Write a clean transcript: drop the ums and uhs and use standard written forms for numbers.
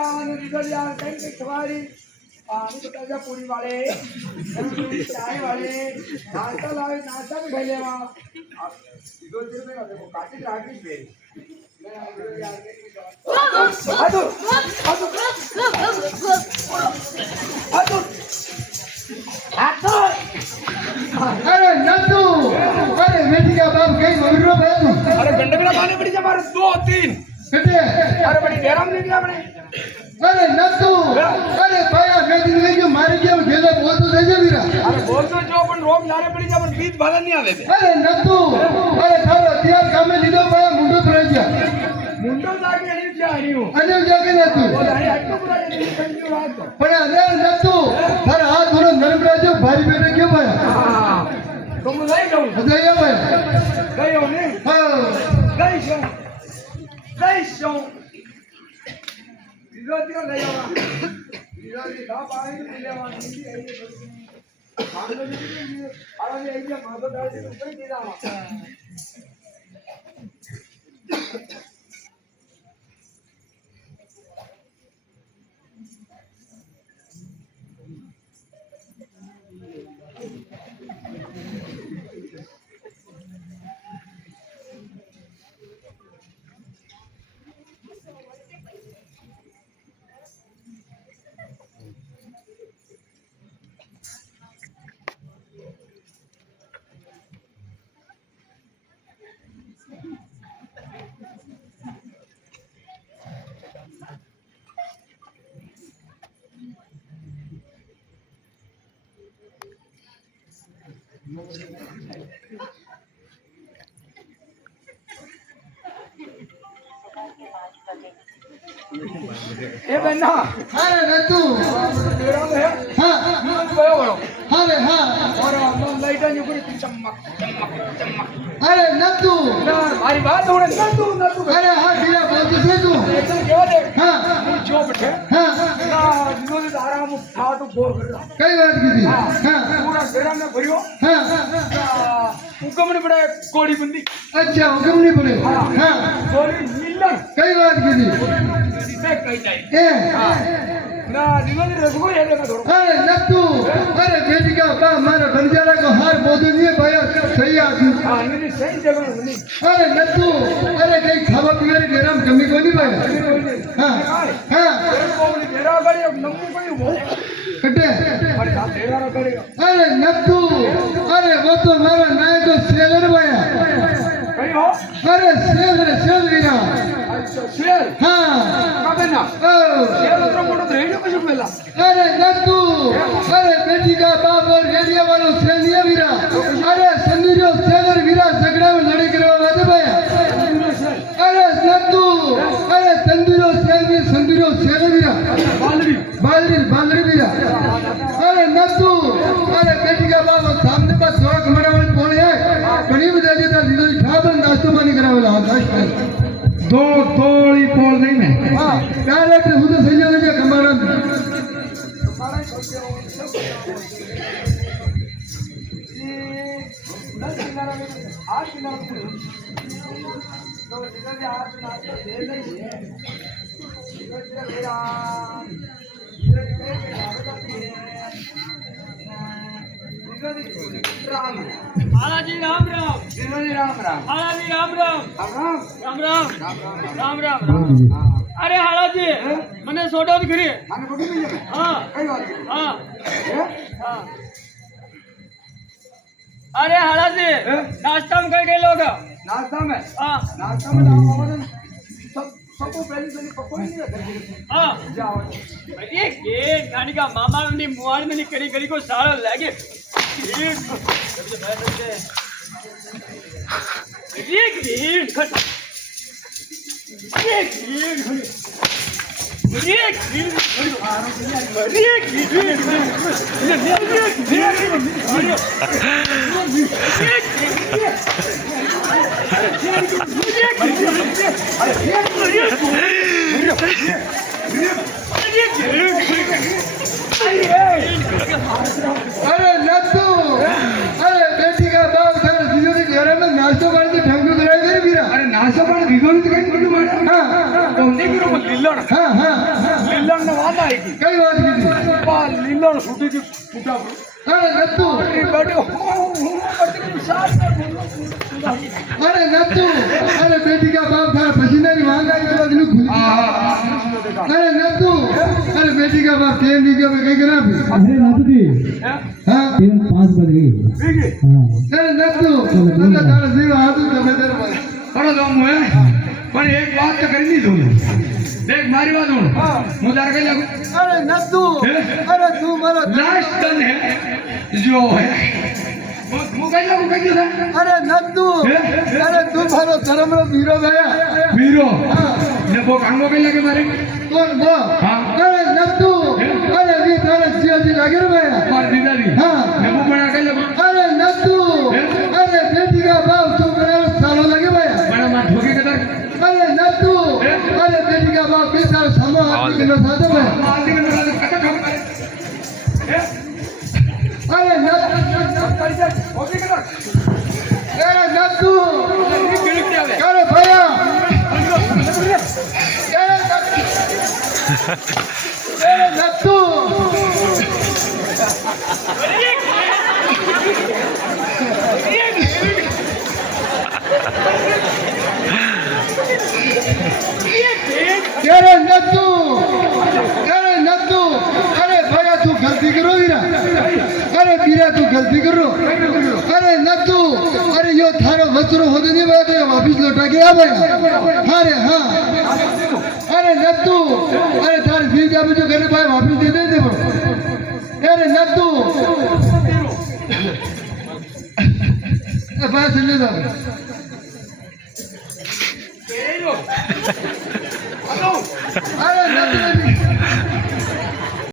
आने निकल यार कहीं कहीं सवारी पानी तो ताजा पूरी वाले चाय वाले नाश्ता लाए नाश्ता भी खेले वहाँ दो दिन में देखो काटी राखी पे आदो आदो आदो आदो अरे नंदू अरे बेटी का बाप कहीं मयूरो पे अरे गंडकड़ा पानी पड़ी जा मारे 2-3 कटे अरे बड़ी गरम नहीं किया अपने अरे नंदू अरे भाया मैं दिन में जो मारी गया गेला बोल तो दे मेरा अरे बोल तो जो अपन रोक लारे पड़ी जा अपन बीच भाला नहीं आवे अरे नंदू अरे थारा हथियार काम में लीधो भाया मुंडो पर जा मुंडो जाके नहीं जा रही हूं अने जाके नंदू वो दाई हट को पूरा नहीं कंटिन्यू रात को पर अरे नंदू थारा हाथ थोड़ा नरम राजो भारी बेटे क्यों भाया हां तुम नहीं जाओ बताइए भाया गए हो नहीं हां गई शो विरोधी ले आवा विरोधी का पानी ले आवा नहीं है ये मांगो नहीं अरे ये मांगो डाल दे तो दे रहा ए बन्ना अरे नंदू तेरा है हां यूं गयो बड़ो अरे हां और हम लाइटा जो पूरी चमक चमक चमक अरे नंदू ना हमारी बात होने ना तू अरे हां ढीला बोल से तू एकदम केवा दे हां जो बैठे हां ना विरोधी आराम था तो बोल कर रहा कई बात की थी हां पूरा डेरा में भरियो हां हुक्म ने बड़ा कोड़ी बंदी अच्छा हुक्म नहीं पड़े हां कोड़ी मिलन कई बात की थी मैं कही जाए ए ना विरोधी रसगो ये देखा थोड़ा अरे नत्तू अरे बेटी का बा मारा बंजारा को हार बोदू नहीं भैया सही आदमी हां ये सही जगह नहीं अरे नत्तू अरे कहीं खावा पीने की गरम कमी को नहीं भैया हां हां को मेरा गाड़ी नंबर कोई वो कटे अरे साथ तेरा करेगा अरे नत्तू अरे वो तो मारा नाय तो सेलर भैया कहीं हो अरे सेल वीरा अच्छा शेर हां कब ना ओ शेर तो मोटो रेडियो पे मिला अरे नत्तू अरे बेटी का बाप और रेडियो वालों सेलिया वीरा अरे संदीरो सेलर वीरा झगड़ा में लड़े करवा वादे भैया अरे नत्तू अरे संदीरो सेलर वीरा बालरी वीरा अरे नत्तू अरे बेटी का बाप सामने पर थोड़ा कमरा वाली बोले है कहीं भी दे देता दिलो ठाबर नाश्तो पानी करावेला नाश्ता दो तोड़ी पोल नहीं में हां डायरेक्ट खुद सही हो गया कमरा हमारा सोचे हो ये 10 किनारा में 8 किनारा तो निकल के 8 किनारा दे नहीं है निकल मेरा हालाजी राम राम हालाजी राम राम अरे हालाजी मने सोडो खरी हाँ हाँ हाँ अरे हालाजी नाश्ता में कई लोग नाश्ता में हाँ सबको पहले पकोड़ी नहीं रखा हाँ जाओ ये गाड़ी का मामा ने मुआर में नहीं करी को सारा लगे अरे नत्तू अरे बेटी का बाप सर दियो के घर में नाश्तो करके ठंगू कराए दे वीरा अरे नाश्तो पर भिगोनी तो कहीं कोई मार हां तो नहीं करो मत लिल्ला हां हां લીલણ ને વાત આવી ગઈ કઈ વાત કીધી બા લીલણ ફૂટી ગઈ ફૂટા પર અરે નતું એ બેઠો હું બધી સાત અરે નતું અરે બેટી કા બાપ થા પસીનાની માંગાઈ તો દિલું ખુલી અરે નતું અરે બેટી કા બાપ કેમ દી ગયો કઈ કરા ભી अरे नातू હા 5 बज गई વીગી हाँ અરે નતું મને તારા જીવા હાથું તમે દર બરો દો હું પણ એક વાત તો કરી દીધું દેખ મારી વાત હું હું તારે કઈ લાગુ અરે નતું અરે તું મારો लास्ट टन है जो है હું કઈ લાગુ કઈ દીધા અરે નતું અરે તું મારો ધર્મનો વીરો થયા વીરો ને બો કાંગો કઈ લાગે મારે કોણ બો હા. અરે નતું અરે વી તારે જીવાજી લાગે રે ભાઈ માર દીદારી હા. ને હું પણ કઈ લાગુ અરે નતું અરે બેટી કા બાપ તું કરે સાલો લાગે ભાઈ પણ માર ઠોકી કદર અરે નતું અરે બેટી કા બાપ કે તારો સામો હાથ નો સાધો ભાઈ માર દીને મેરા કટ ઠોક હે અરે નતું ઓકે કર અરે નતું ગીળી આવે અરે ભયા અરે નતું અરે નતું અરે ભયા તું ગલતી કરો વીરા અરે વીરા તું ગલતી કરો અરે નતું અરે યો થારો વચરો હોદે ની બાદ વાપસ લौटा के आ भया अरे हां अरे नतू अरे थार जीव जाबे जो घरे भाई वापस दे दे बरो अरे नतू ए भाई चले जा अरे नतू